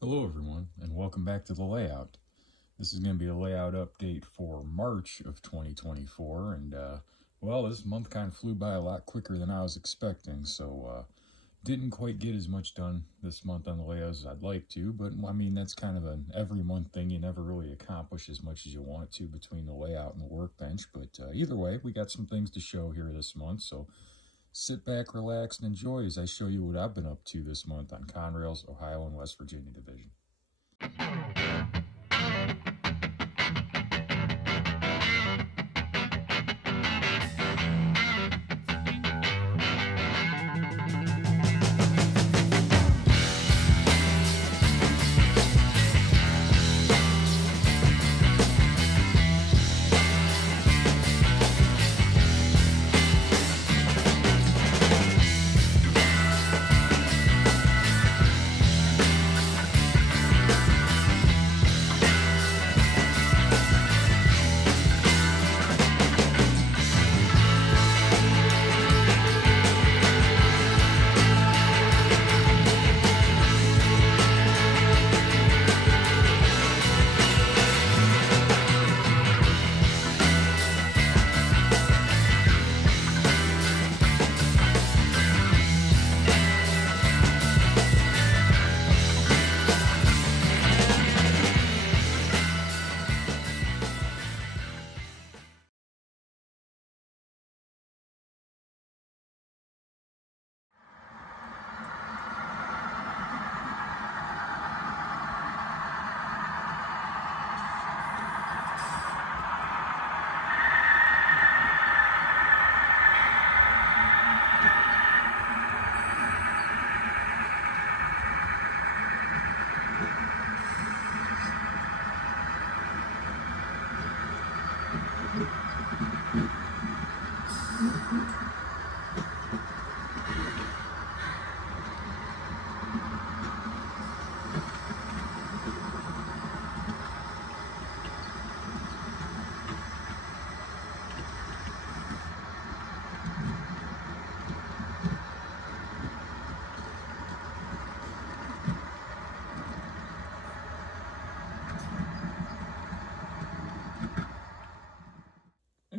Hello everyone, and welcome back to the layout. This is going to be a layout update for March of 2024, and well, this month kind of flew by a lot quicker than I was expecting, so didn't quite get as much done this month on the layout as I'd like to, but I mean, that's kind of an every month thing. You never really accomplish as much as you want to between the layout and the workbench, but either way, we got some things to show here this month, so sit back, relax, and enjoy as I show you what I've been up to this month on Conrail's Ohio and West Virginia division.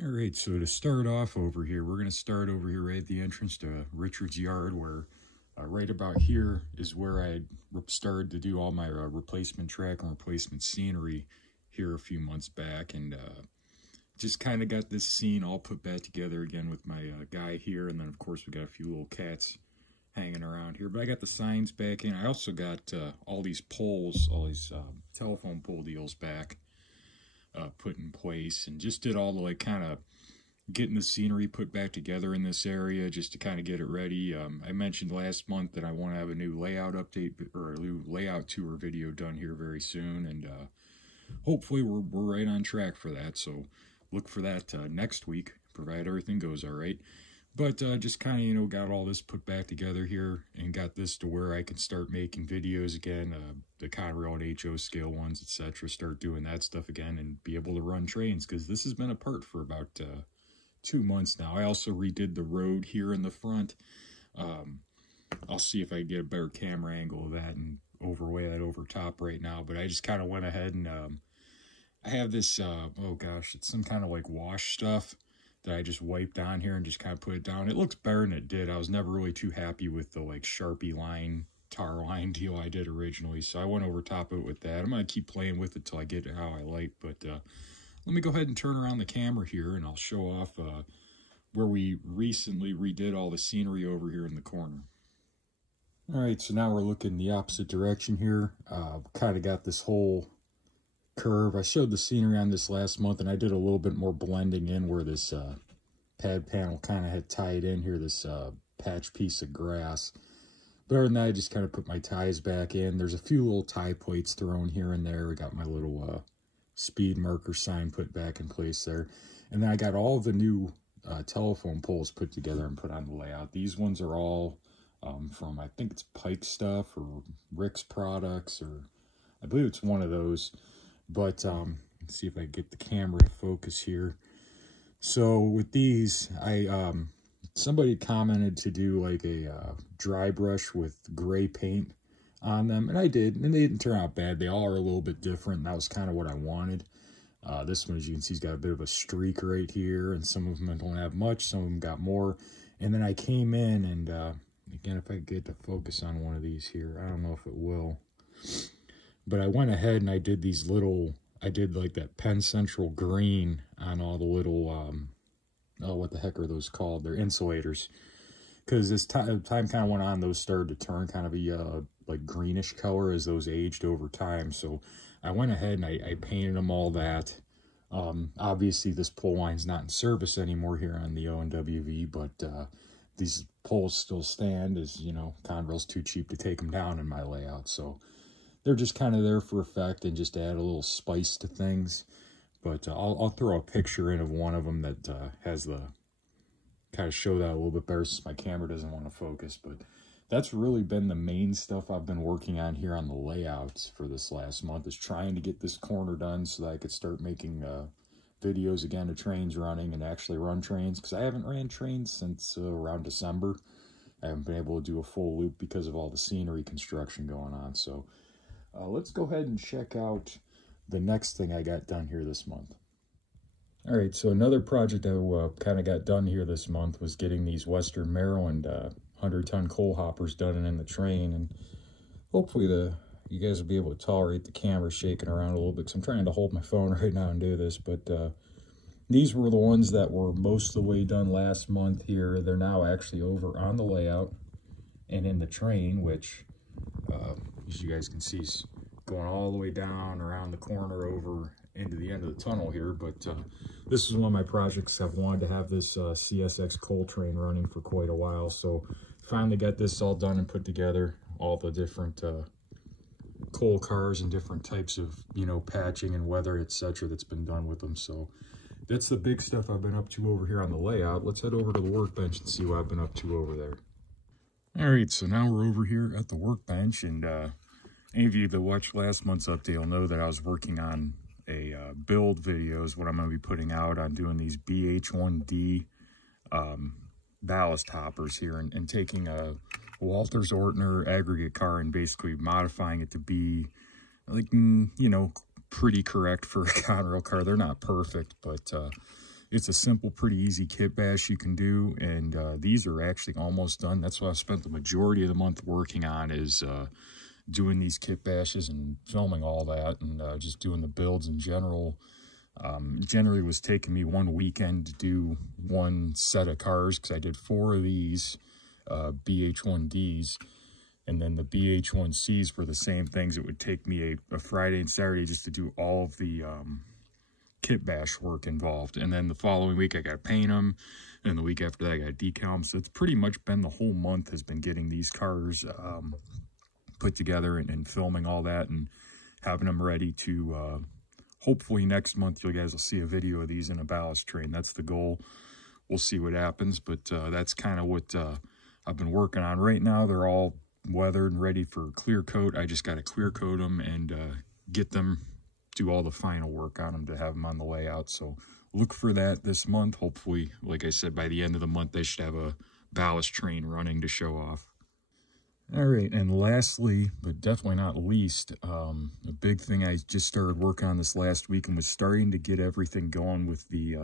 Alright, so to start off over here, we're going to start over here right at the entrance to Richard's Yard, where right about here is where I started to do all my replacement track and replacement scenery here a few months back, and just kind of got this scene all put back together again with my guy here, and then of course we got a few little cats hanging around here, but I got the signs back in. I also got all these poles, all these telephone pole deals back put in place, and just did all the like kind of getting the scenery put back together in this area just to kind of get it ready. I mentioned last month that I want to have a new layout update or a new layout tour video done here very soon, and hopefully we're right on track for that, so look for that next week, provided everything goes all right. But just kind of, you know, got all this put back together here and got this to where I can start making videos again, the Conrail and HO scale ones, etc. Start doing that stuff again and be able to run trains, because this has been apart for about 2 months now. I also redid the road here in the front. I'll see if I can get a better camera angle of that and overlay that over top right now. But I just kind of went ahead and I have this, oh gosh, it's some kind of like wash stuff that I just wiped on here and just kind of put it down. It looks better than it did. I was never really too happy with the like Sharpie line, tar line deal I did originally, so I went over top of it with that. I'm going to keep playing with it till I get it how I like, but let me go ahead and turn around the camera here and I'll show off where we recently redid all the scenery over here in the corner. Alright, so now we're looking the opposite direction here. Kind of got this whole curve. I showed the scenery on this last month, and I did a little bit more blending in where this pad panel kind of had tied in here, this patch piece of grass. But other than that, I just kind of put my ties back in. There's a few little tie plates thrown here and there. I got my little speed marker sign put back in place there. And then I got all the new telephone poles put together and put on the layout. These ones are all from, I think it's Pike Stuff or Rick's Products, or I believe it's one of those. But let's see if I get the camera to focus here. So with these, somebody commented to do like a dry brush with gray paint on them, and I did, and they didn't turn out bad. They all are a little bit different, and that was kind of what I wanted. This one, as you can see, has got a bit of a streak right here, and some of them don't have much, some of them got more. And then I came in, and again, if I get to focus on one of these here, I don't know if it will, but I went ahead and I did these little, I did like that Penn Central green on all the little, oh, what the heck are those called? They're insulators. Because as time kind of went on, those started to turn kind of a like greenish color as those aged over time. So I went ahead and I painted them all that. Obviously, this pole line's not in service anymore here on the O&WV, but these poles still stand, as you know, Conrail's too cheap to take them down in my layout. So they're just kind of there for effect and just add a little spice to things. But I'll throw a picture in of one of them that has the kind of show that a little bit better since my camera doesn't want to focus. But that's really been the main stuff I've been working on here on the layouts for this last month, is trying to get this corner done so that I could start making videos again of trains running and actually run trains, because I haven't ran trains since around December. I haven't been able to do a full loop because of all the scenery construction going on. So let's go ahead and check out the next thing I got done here this month. All right, so another project I kind of got done here this month was getting these Western Maryland 100-ton coal hoppers done and in the train. And hopefully you guys will be able to tolerate the camera shaking around a little bit, because I'm trying to hold my phone right now and do this. But these were the ones that were most of the way done last month here. They're now actually over on the layout and in the train, which, as you guys can see, is going all the way down around the corner over into the end of the tunnel here. But this is one of my projects. I've wanted to have this CSX coal train running for quite a while, so finally got this all done and put together, all the different coal cars and different types of, you know, patching and weather, etc., that's been done with them. So that's the big stuff I've been up to over here on the layout. Let's head over to the workbench and see what I've been up to over there. All right, so now we're over here at the workbench, and any of you that watched last month's update will know that I was working on a build video is what I'm going to be putting out on doing these BH1D ballast hoppers here, and taking a Walters Ortner aggregate car and basically modifying it to be like, you know, pretty correct for a Conrail car. They're not perfect, but it's a simple, pretty easy kit bash you can do, and these are actually almost done. That's what I've spent the majority of the month working on, is doing these kit bashes and filming all that, and just doing the builds in general. Generally was taking me one weekend to do one set of cars, because I did 4 of these BH1Ds, and then the BH1Cs were the same things. It would take me a Friday and Saturday just to do all of the kit bash work involved, and then the following week I got to paint them, and the week after that I got to decal them. So it's pretty much been the whole month has been getting these cars put together and filming all that and having them ready to hopefully next month you guys will see a video of these in a ballast train. That's the goal. We'll see what happens, but that's kind of what I've been working on right now. They're all weathered and ready for clear coat. I just got to clear coat them and get them, do all the final work on them to have them on the layout. So look for that this month. Hopefully, like I said, by the end of the month they should have a ballast train running to show off. All right, and lastly, but definitely not least, a big thing I just started working on this last week and was starting to get everything going with the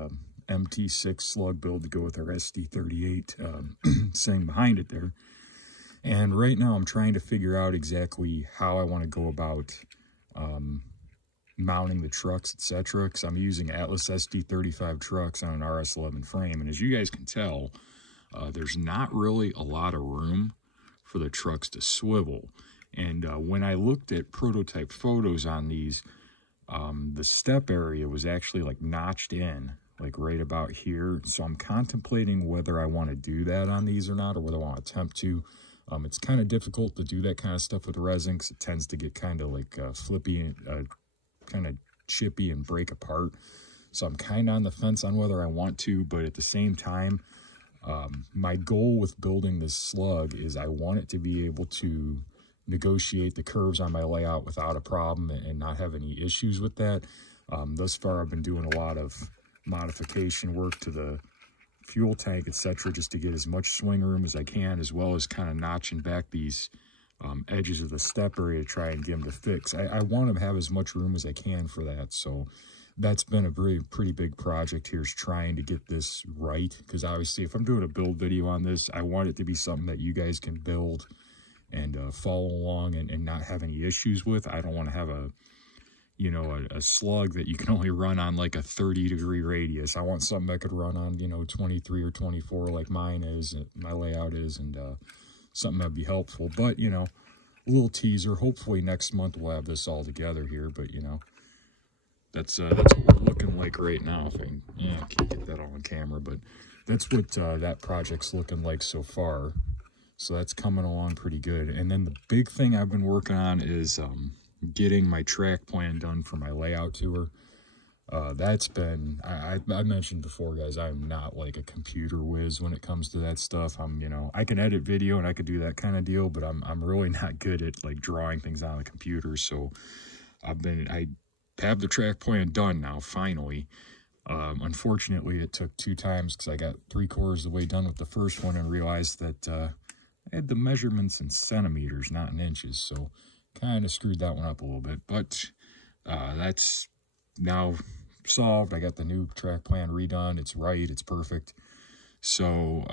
MT6 slug build to go with our SD38 saying behind it there. And right now I'm trying to figure out exactly how I want to go about mounting the trucks, etc., because I'm using Atlas SD35 trucks on an RS11 frame, and as you guys can tell, there's not really a lot of room for the trucks to swivel. And when I looked at prototype photos on these, the step area was actually like notched in, like right about here. So I'm contemplating whether I want to do that on these or not, or whether I want to attempt to. It's kind of difficult to do that kind of stuff with resin, because it tends to get kind of like flippy and kind of chippy and break apart. So I'm kind of on the fence on whether I want to, but at the same time, my goal with building this slug is I want it to be able to negotiate the curves on my layout without a problem and not have any issues with that. Thus far, I've been doing a lot of modification work to the fuel tank, etc., just to get as much swing room as I can, as well as kind of notching back these edges of the step area to try and get them to fix. I want to have as much room as I can for that, so that's been a pretty big project here, is trying to get this right, because obviously if I'm doing a build video on this, I want it to be something that you guys can build and follow along and not have any issues with. I don't want to have a, you know, a slug that you can only run on like a 30-degree radius. I want something that could run on, you know, 23 or 24 like mine is, my layout is, and something that'd be helpful. But, you know, a little teaser. Hopefully next month we'll have this all together here. But, you know, that's what we're looking like right now. If I can't get that all on camera, but that's what that project's looking like so far. So that's coming along pretty good. And then the big thing I've been working on is getting my track plan done for my layout tour. That's been, I mentioned before, guys, I'm not like a computer whiz when it comes to that stuff. You know, I can edit video and I could do that kind of deal, but I'm really not good at like drawing things on the computer. So I have the track plan done now, finally. Unfortunately, it took 2 times because I got 3/4 of the way done with the first one and realized that I had the measurements in centimeters, not in inches. So kind of screwed that one up a little bit, but that's now solved. I got the new track plan redone. It's right. It's perfect. So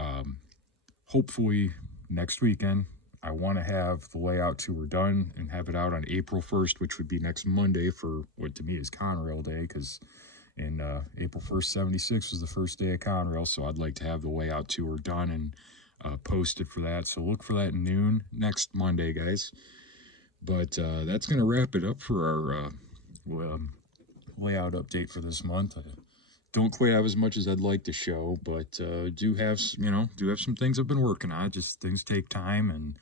hopefully next weekend, I want to have the layout tour done and have it out on April 1st, which would be next Monday for what to me is Conrail Day, because in April 1st, 76 was the first day of Conrail. So I'd like to have the layout tour done and posted for that. So look for that at noon next Monday, guys. But that's going to wrap it up for our layout update for this month. I don't quite have as much as I'd like to show, but do have some things I've been working on. Just things take time, and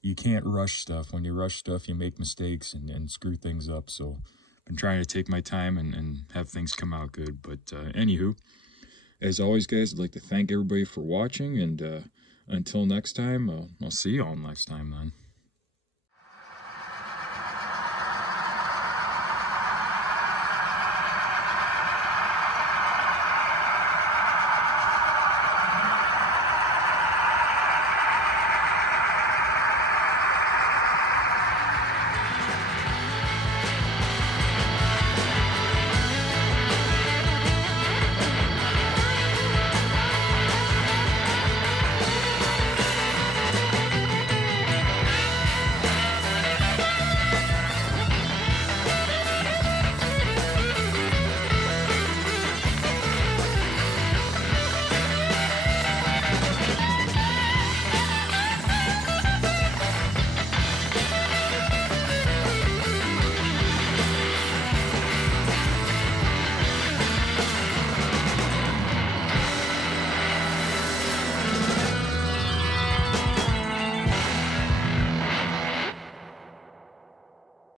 you can't rush stuff. When you rush stuff, you make mistakes and screw things up. So I've been trying to take my time and have things come out good. But anywho, as always, guys, I'd like to thank everybody for watching, and until next time, I'll see you all next time then.